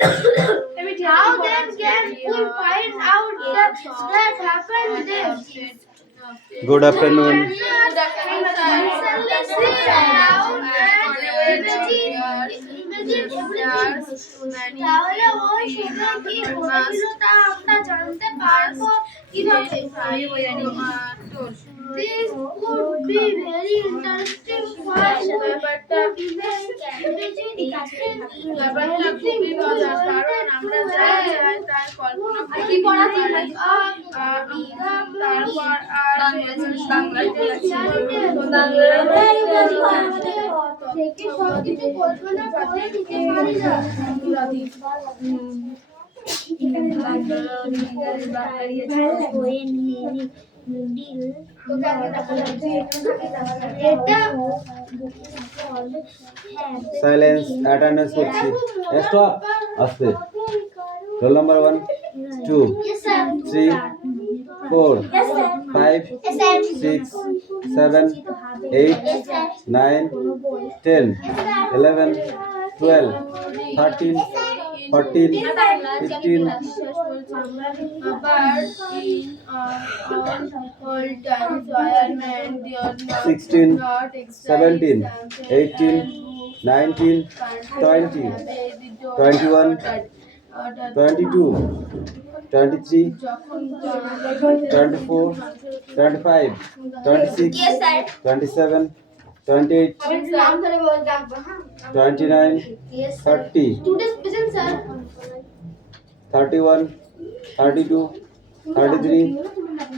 How then can we find out that happened this? Good afternoon. তাহলে ও সময় কি ঘটেছিল তা আমরা জানতে পারবো কিভাবে? This would be very interesting for ব্যাপারটা খুবই মজার কারণ আমরা যা চাই তার কল্পনা কি পড়াতে তারপর আর থেকে সবকিছু কল্পনা করে দিতে পারি না। Silence, attendance করছি। Stop. আস্তে। Roll number 1, 2, 3, 4, 5, 6, 7, 8, 9, 10, 11, 12, 13, 14, 15, 16, 17, 18, 19, 20, 21, 22, 23, 24, 25, 26, 27, 28, 29, 30, 31, 32, 33,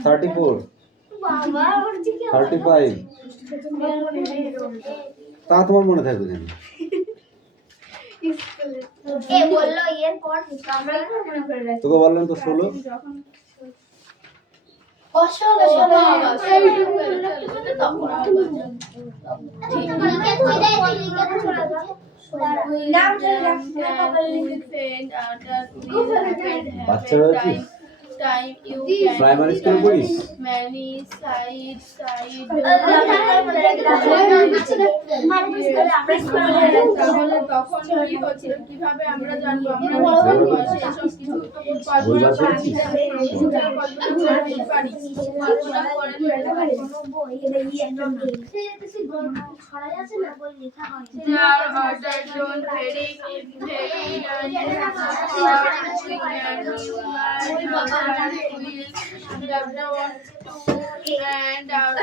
34, 35। তা তোমার মনে থাকবে কেন? তোকে বললাম তো 16। বাচ্চারা কি প্রাইমারি স্কুলে পড়িস? তাহলে তখন কি হচ্ছে কিভাবে আমরা জানবো? আমরা and our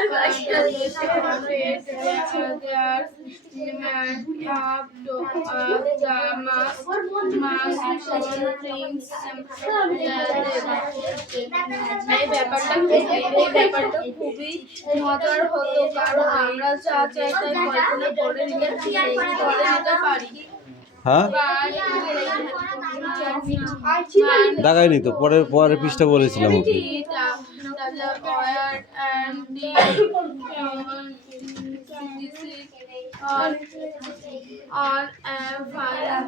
ব্যাপারটা খুবই মজার হতো কারণ আমরা যা চাই তাই কল্পনা করে নিতে পারি। হ্যাঁ দেখায়নি তো, পরের পৃষ্ঠা বলেছিলাম ওকে। On a fire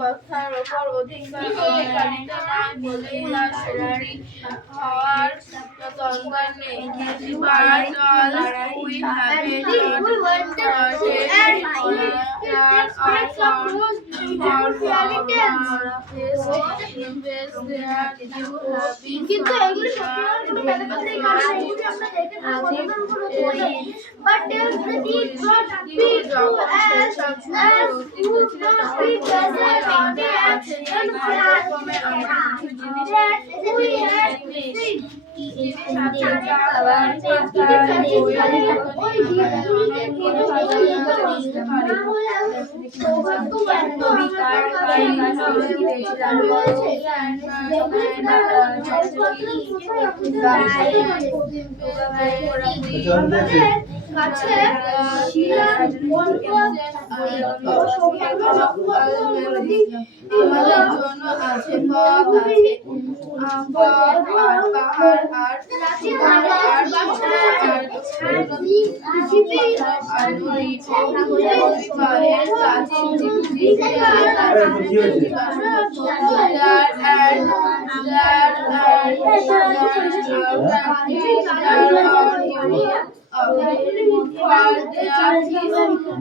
কথার ওপর অধিকারিতা নয় বলেই হওয়ার দরকার নেই। কিন্তু এগুলো সত্যি ম্যাথমেটিক্যাল আমরা দেখে but the need not be true as would not be present on the action that we had seen. কাছে শিলার গল্প আমাদের জন্য আছে পাহাড় আর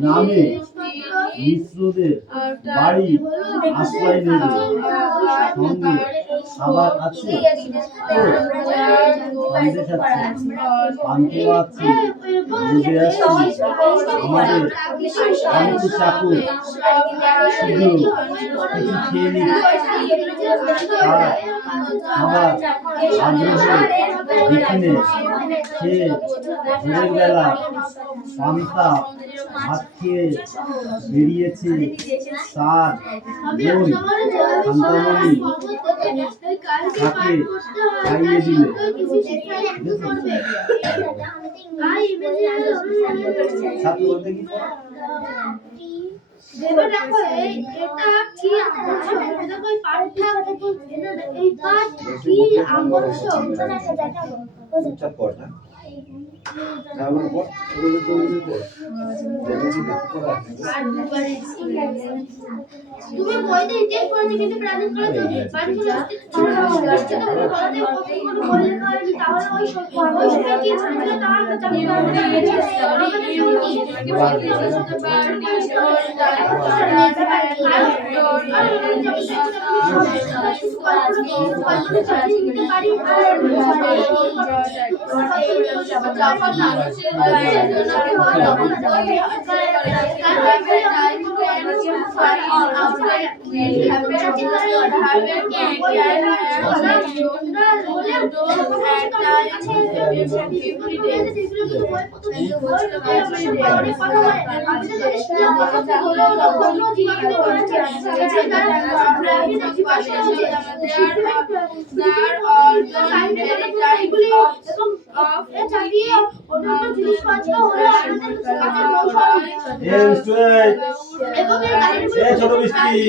নামে মিশ্রদের বাড়ি আশ্রয় নেবে। সঙ্গে খাবার আছে তো? সন্দেশ আছে, পান্তা আছে, দুধে আছে। আমাদের অনেক চাকর শুধু কিছু খেয়ে নিক। তারা খাবার আগ্রহ দেখিনে খেয়ে ভোরের বেলা পান্তা ভাত খেয়ে বেরিয়েছে তার বোন শান্তামণি তাকে খাইয়ে দিলে। ছাত্র বলতে কি ভেবে দেখো এটা কি আকর্ষণ, এটা কই পাঠটা এই পাঠ কি আকর্ষণ। চুপচাপ পড় না। তারপর পড়, ওগুলো তো ওগুলো পড়। তুমি বইতে ইতিহাস পড়েছো কিন্তু প্রাচীন কালে তো বাড়ি ছিল অস্তিত্ব করে বলতে কোনো বই লেখা হয়নি, তাহলে ওই সময় কি হয়েছিল তা আমরা জানি না। ছোট মিষ্টি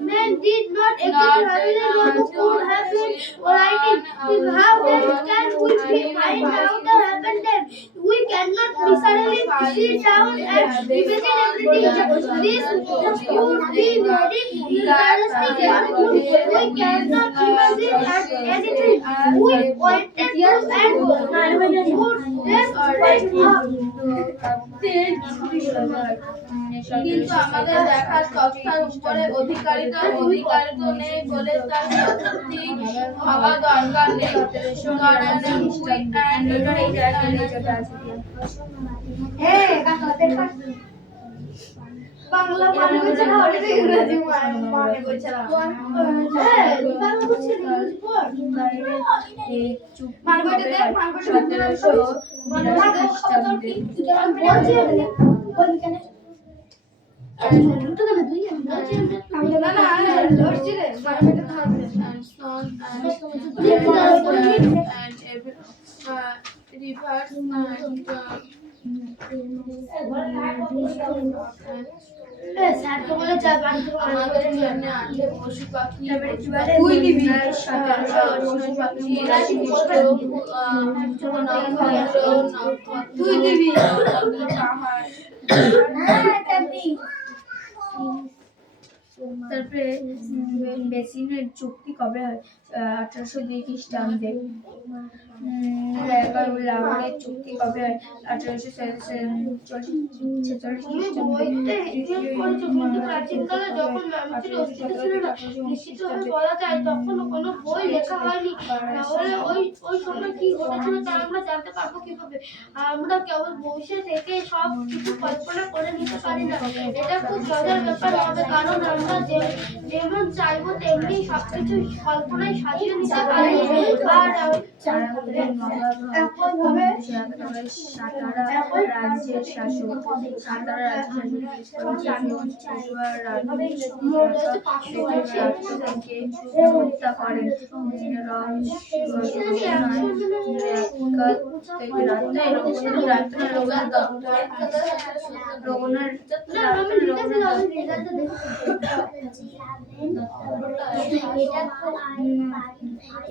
Men did not exist who could have been writing. How then can we find out the happened then? We cannot necessarily sit down and imagine everything. This would be very interesting, but we cannot imagine anything. We pointed to and put this right up. কিন্তু আমাদের দেখার তথ্যের উপরে অধিকারিত নেই বলে তার সত্যি হওয়া দরকার নেই। বাংলা মানে বলছে না, ওটা ইংরেজি মানে বলছে না। বাংলা বলছে ইংরেজি পড়। মানবটা দেখ, মানবটা 1789 খ্রিস্টাব্দে। বলবি কেন? আমাদের জন্য আছে পশু পাখি, তুই দিবি 1788 তুই দিবি তারপরে বেসিনের চুক্তি কবে হয়? 1802 খ্রিস্টাব্দে। লাহোরের চুক্তি কবে হয়? 1846 খ্রিস্টাব্দে। প্রাচীনকালে যখন মানুষের অস্তিত্ব ছিল না নিশ্চিতভাবে বলা যায়, তখন কোনো বই লেখা হয়নি। তাহলে ওই সময় কি ঘটেছিল তা আমরা জানতে পারবো কিভাবে? আমরা কেবল বসে থেকে সব কিছু কল্পনা করে নিতে পারি না। এটা খুব মজার ব্যাপার হবে, কারণ আমরা যেমন চাইবো তেমনি সবকিছু কল্পনায় সাজিয়ে নিতে পারি। আর চারাগুলির নবাব একইভাবে সাতারা রাজ্যের শাসক সাতারা রাজ্যের পেশোয়া রানী রাষ্ট্রকে হত্যা করেন।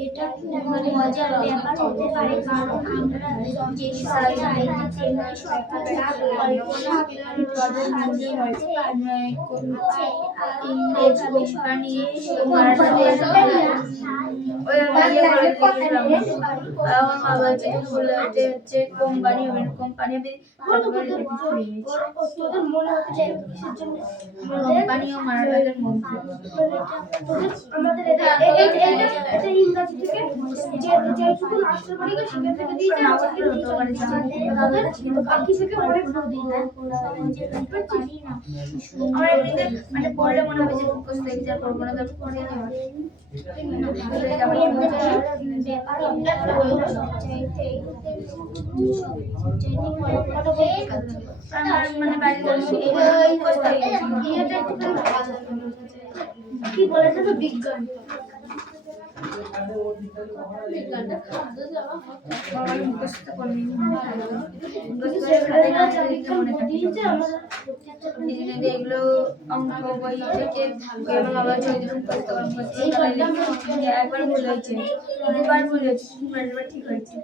এটা খুব মজার ব্যাপার হতে পারে, কারণ আমরা যে সব চাই তেমনি সবটা কল্পনা ইংরেজ কোম্পানি তোদের মনে হচ্ছে কিসের জন্য কোম্পানিও মারা গেলেন মন্ত্রী। আমাদের এটা ইংরাজি থেকে যেটুকু মাস্টার বাড়ি সেখান থেকে দিয়েছে আমাকে বাকি থেকে অনেক আমার এমনিতে মানে পড়লে মনে হবে যে মুখস্থ এক্সাম করবো না, তারপর পড়ে যাবে। মানে কি বলেছে তো বিজ্ঞান মুখস্থ করবি এগুলো অঙ্ক বই থেকে আবার একবার ভুল হয়েছে, দুবার ভুল হয়েছে, দুবার ঠিক হয়েছে।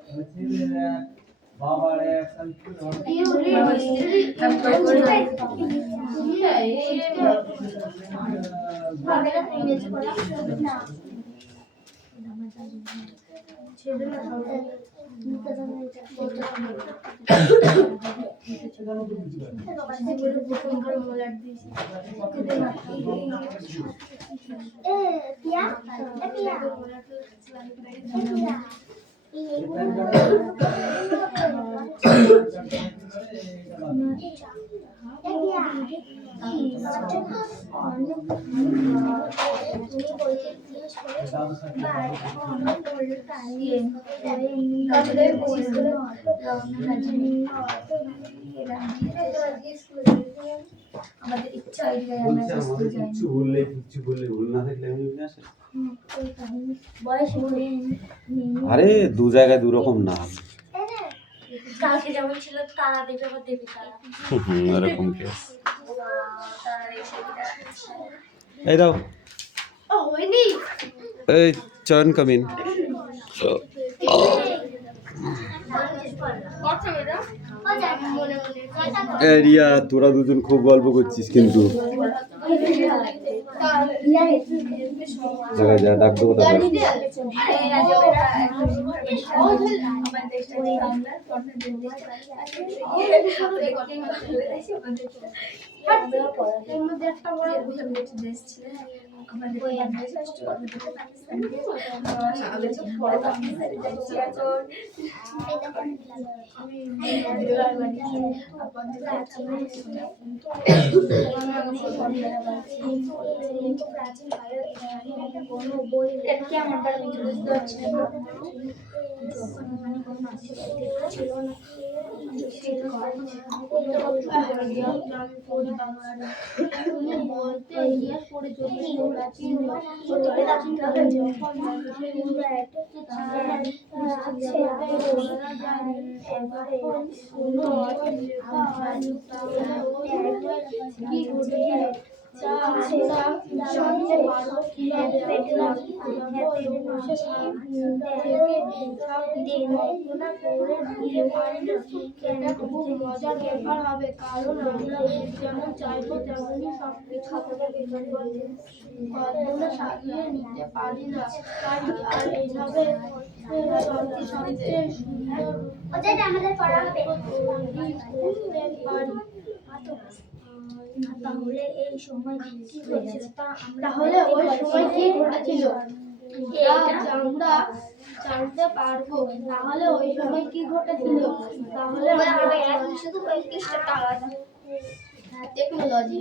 আমাদের ইচ্ছা কিছু বললে ভুল না থাকলে আরে দু জায়গায় দু রকম নাম কালকে যেমন ছিল তারা দেবে বা দেবী তারা এরকম কেস। এই দাও হয়নি এই চয়ন কামিন রিয়া তোরা দুজন খুব গল্প করছিস কিন্তু জায়গায় যা ডাক দেবো তারপর মজার ব্যাপার হবে, কারণ আমরা যেমন চাইবো তেমনই সবকিছু কল্পনা সাজিয়ে নিতে পারি না। আর এইভাবে সবচেয়ে সুন্দর আমাদের পড়া হবে তাহলে এই সময় কি হয়েছিল তাহলে ওই সময় কি ঘটেছিল আমরা জানতে পারবো। তাহলে ওই সময় কি ঘটেছিল তাহলে শুধু টেকনোলজি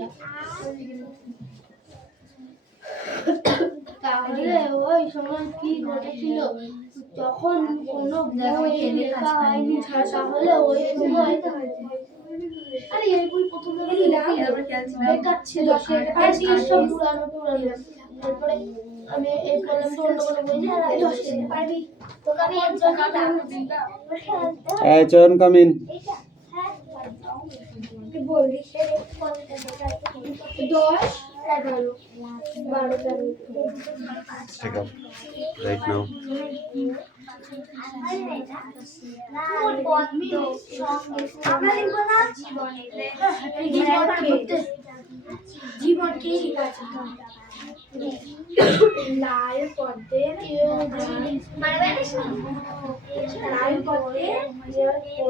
তাহলে ওই সময় কি ঘটেছিল তখন কোনো বই লেখা হয়নি তাহলে ওই সময় আরে এই বই প্রথম বেকার ছিল আর সব পুরানো পুরানো তারপরে আমি এই প্রবলেম তো অন্য কোনো বই নেই পারবি তোকে আমি একজন চয়ন কামিন। বলবি 10 11 12 Check out right now. আমরা লিখবো না জীবনকে লাল পদ্মে লাল পদ্মে জীবনকে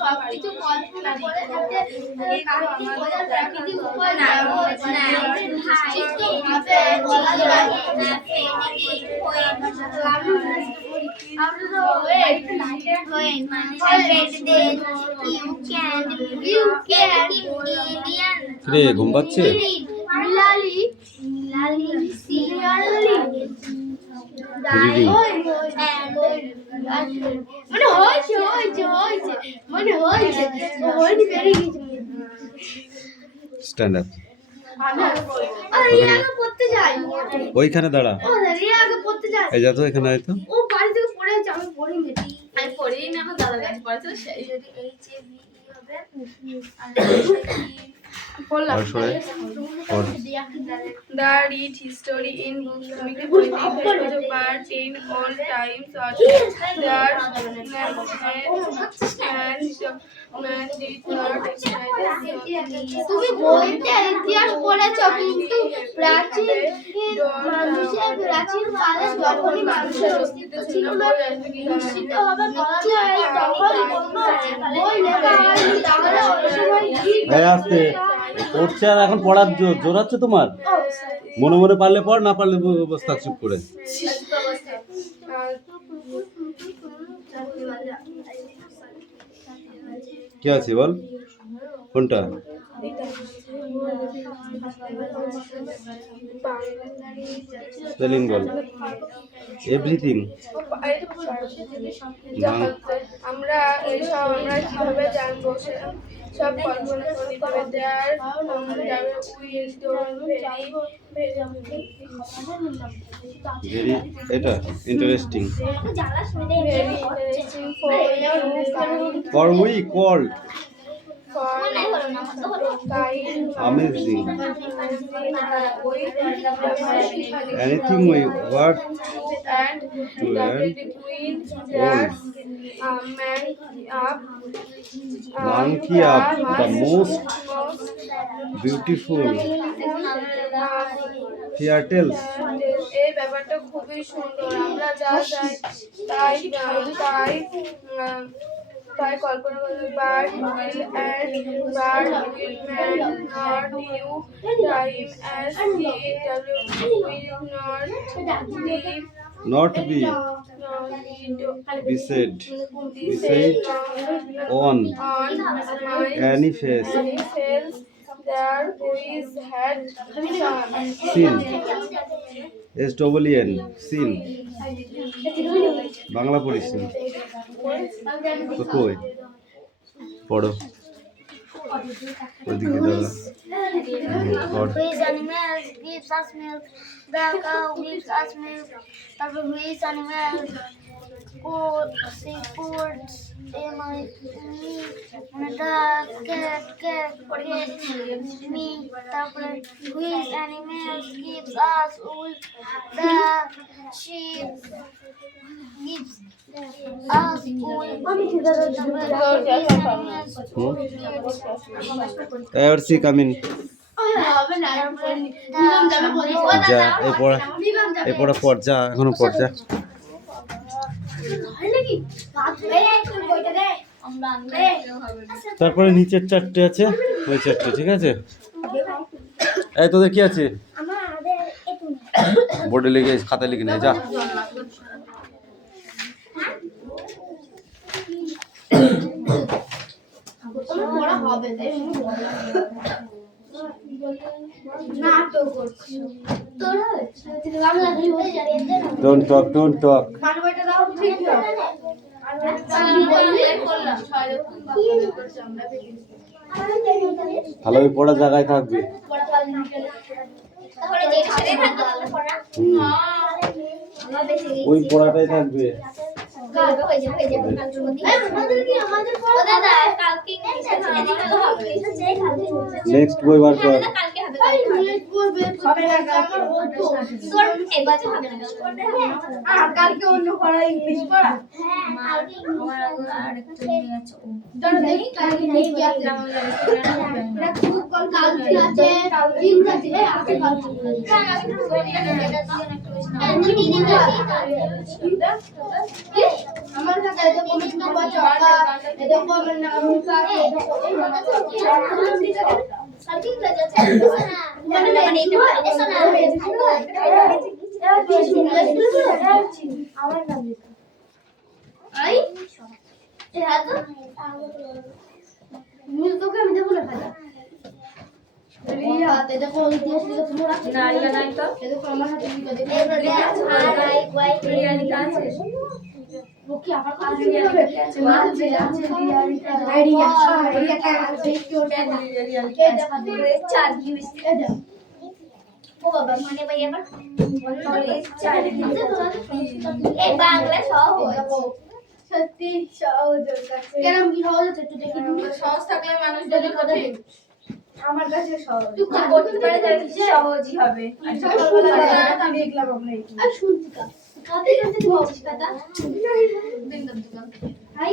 সবকিছু কল্পনা করে থাকে প্রাকৃতিক উপায় না বলা যায় রে ঘুম পাচ্ছে? মানে হয়েছে মানে হয়েছে হয়নি বেরিয়ে গেছে স্ট্যান্ড আপ। পড়তে যাই ওইখানে দাঁড়া। আগে পড়তে যাই এই যা তো এখানে আয় তো। ও বাড়ি থেকে পড়ে আছে আমি পড়িনি আমি পড়েই না, আমার দাদার কাছে পড়েছে সেই আর সরে और The read history in books তুমি কি বলতে চাইছো part in all times or that man did not তুমি বইতে ইতিহাস পড়েছো কিন্তু প্রাচীন মানুষের প্রাচীন কালে যখনই মানুষের অস্তিত্ব ছিল না নিশ্চিত হবে বলা যায় তখন কোনো বই লেখা হয়নি তাহলে ওই সময় কি এই আস্তে পড়ছে আর এখন পড়ার জোর আছে তোমার? মনে মনে পারলে পড়, না পারলে বস থাক চুপ করে। কি আছে বল, কোনটা? স্পেলিং বল, এভরিথিং। আমরা এইসব আমরা কিভাবে জানবো সব কল্পনা করতে হবে। দেয়ার ভেরি এটা interesting. very interesting for you for we called for kind amazing anything we what and to learn between all Monkey up, the most beautiful fairy tales. এই ব্যাপারটা খুবই সুন্দর। আমরা যা যাই তাই তাই আহ, তাই কল্পনা করে। Bird will and bird will man not you time as he will Not be beset on any face there is had sin SWN sin Bangla পড়িস নি? তো কই পড়ো ওইদিকে দাদা পড়। Which animals gives us milk? The cow gives us milk. Which animals supports me? The cat gives me. Which animals gives us wool? The sheep gives us wool. এবার C come in যা এই পড়া পড় যা এখনো পড় যা। তারপরে নিচের চারটে আছে ওই চারটে ঠিক আছে। এই তোদের কি আছে বোর্ডে লিখে খাতায় লিখে নে যা। Don't talk. ভালোই পড়া জায়গায় থাকবে। ওই পড়াটাই থাকবে। নেক্সট বই বার কর। কালকে অন্য পড়া ইংলিশ পড়া আমার কাছে এটা কমিট করব চাকা এটা কমেন্ট না আমি কাকে কালকে ক্লাস আছে মানে এটা না আমার নাম লিখো আই এ হাত মিল তো আমি দেব না খাতা রিয়া এটা কোন ইতিহাস লিখে তুমি রাখো না রিয়া নাই তো এটা কোন আমার হাতে লিখে দে আই ওয়াই রিয়া লিখা আছে ওকে আবার কাজ রিয়া লিখে আছে মান যে আছে রিয়া রিয়া কা আছে কি ওটা রিয়া লিখে আছে চার জিনিস এটা ও বাবা মানে ভাই আবার চার জিনিস এই বাংলা সহজ সত্যি সহজ কাছে কেন কি সহজ আছে একটু দেখি তুমি সহজ থাকলে মানুষ যদি কঠিন আমার কাছে সহজ তুই করতে পারে তাহলে সহজই হবে। সকালবেলা দেখলাম আমরা আর শুনছি কাতে কাতে তুমি হচ্ছিস দাদা দিন দাদা হাই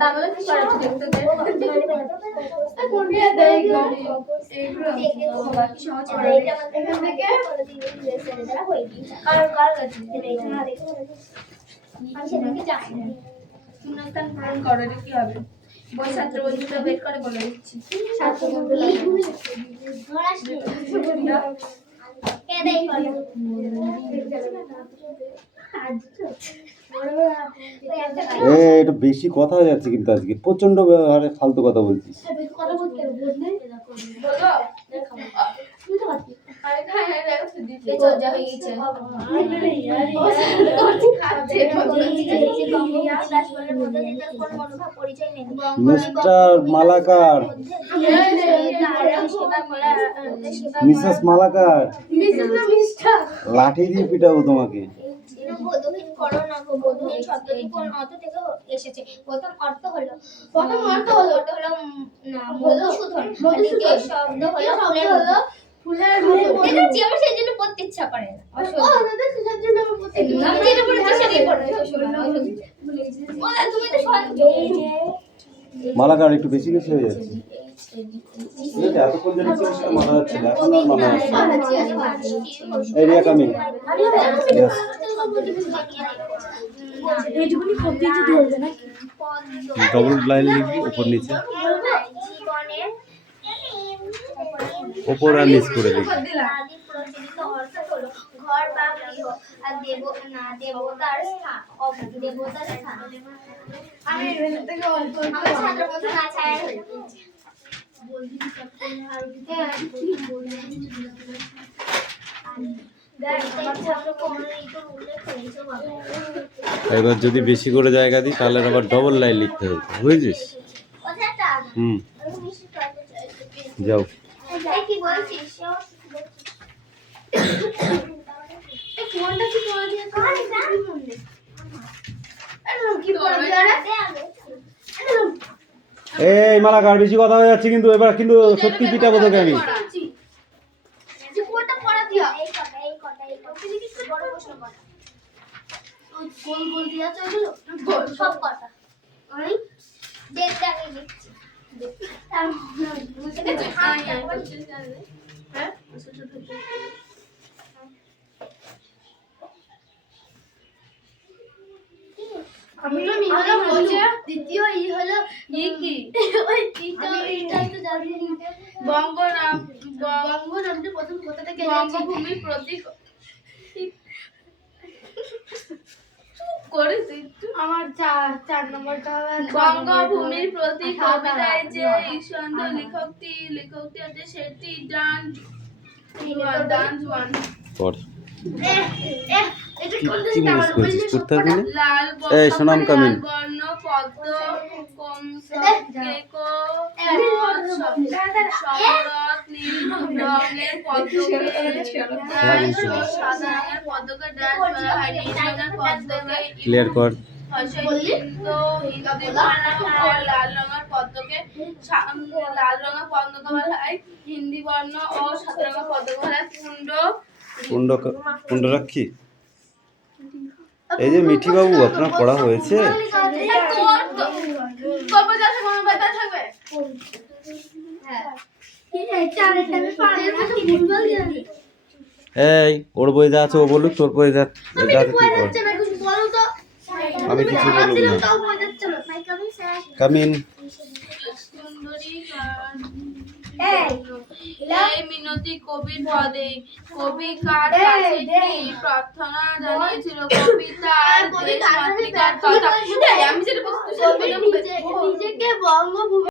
তাহলে কি করা উচিত দেখতে দে কোন দিয়ে দেই এইগুলো বাকি সহজ করে এটা এখান থেকে দ্বারা হয়ে গিয়েছে আর কার কাছে এটা না দেখো আমি সেটাকে জানি না শূন্যস্থান পূরণ করো এটা কি হবে? বই ছাত্র বন্ধুটা বের করে বলে দিচ্ছি। ছাত্র বন্ধু কে দেই বলো একটু বেশি কথা হয়ে যাচ্ছে কিন্তু আজকে প্রচন্ড হারে ফালতু কথা বলছিস। কথা বলতে বোঝ নেই বলো তুমি তো পারছি আরে খায় না দেখো সুদি এই চর্চা হয়ে গেছে মিস্টার মালাকার মিসেস মালাকার লাঠি দিয়ে পিটাবো তোমাকে। প্রথম অর্থ হলো না মধুসূদন দ্বিতীয় শব্দ হলো ফুলের মতো আমার সেই জন্য পড়তে ইচ্ছা করে না মালাকার একটু বেশি বেশি হয়ে যাচ্ছে। ঠিক আছে, এতক্ষণ যে নিচে বসে মানা যাচ্ছে না, এখন আর মানা যাচ্ছে। এই রিয়া কামিং। ডবল লাইন লিখবি উপর নিচে, উপর আর নিচ করে লিখবি। ঘর বা গৃহ আর দেবতার স্থান, দেবতার স্থান। আমি আমার ছাত্র বন্ধু না ছায়া হয়ে গেছে। এবার যদি বেশি করে জায়গা দিই তাহলে আবার ডবল লাইন লিখতে হবে, বুঝেছিস? হুম, যাও। কি বলছিস? ফোনটা কি করে দিয়ে কি এই মালাকার বেশি কথা হয়ে যাচ্ছে কিন্তু, এবার কিন্তু সত্যি পিটাবো তোকে আমি। ফোনটা পড়া দিয়া এই কথা ওকে লিখিস তো বড় প্রশ্ন কর। ওই গোল দিয়া তো এগুলো সব কথা আমি দেখতে আগে লিখছি। হ্যাঁ আমি তো মি হলো বলছে দ্বিতীয় ই হলো কি ওই ইটাই তো জানি না। বঙ্গবন্ধু প্রথম কোথা থেকে বঙ্গভূমির প্রতীক আমার 4 নম্বরটা বঙ্গভূমির প্রতি কবিতায় যে ঈশ্বন্দ লেখকটি আছে সেটি ডান ওয়ান। পড়। এটা কোন কি দিকে মনে করছিস করতে হবে না? লাল এই সোনাম কামিন। বর্ণ পদ্ম কংস কেকো সম্রাট নীল রঙের পদ্মকে সাদা রঙের পদ্মকে ডান বলা হয়, নীল রঙের পদ্মকে ক্লিয়ার কর। হিন্দি বর্ণ ও লাল রঙের পদ্মকে বলা হয় হিন্দি বর্ণ ও সাদা রঙের পদ্মকে বলা হয় কুণ্ড রাখি। এই যে মিঠি বাবু, আপনার পড়া হয়েছে? এই ওর বই যা আছে ও বলুক, তোর বই যা আছে তুই পড়। আমি কিছু বলবো না। কামিন। এই মিনতি কবির পদে কবি কার কাছে কি প্রার্থনা জানিয়েছিল? কবিতার দেশ মাতৃকার কথা। আমি যেটা বলছি তুই সেটা বলে নিজেকে বঙ্গভূমি